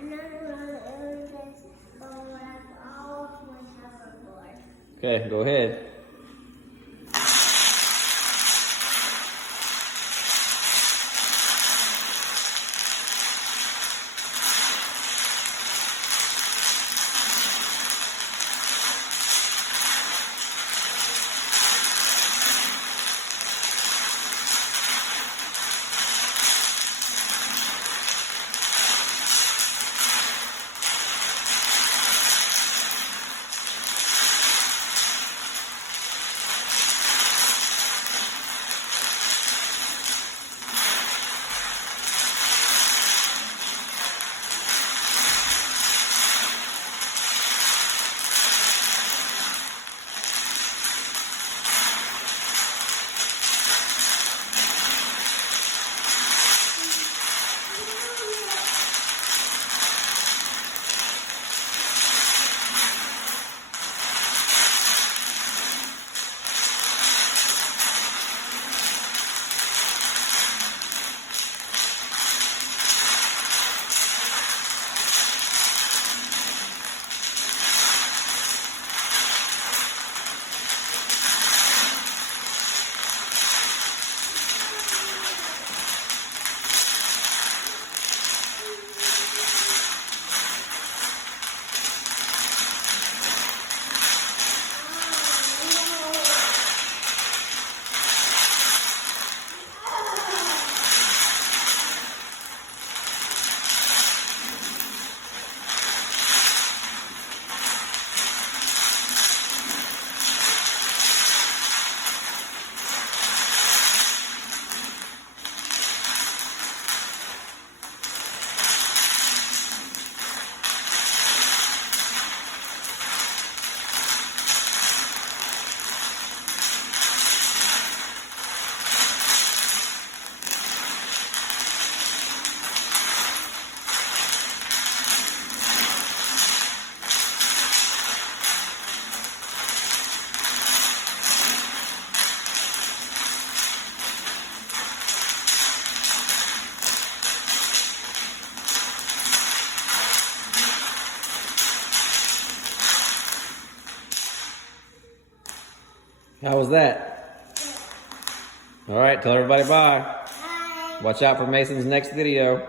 I'm not around the elephants, but when I'm off my hoverboard. Okay, go ahead. How was that? All right, tell everybody bye. Bye. Watch out for Mason's next video.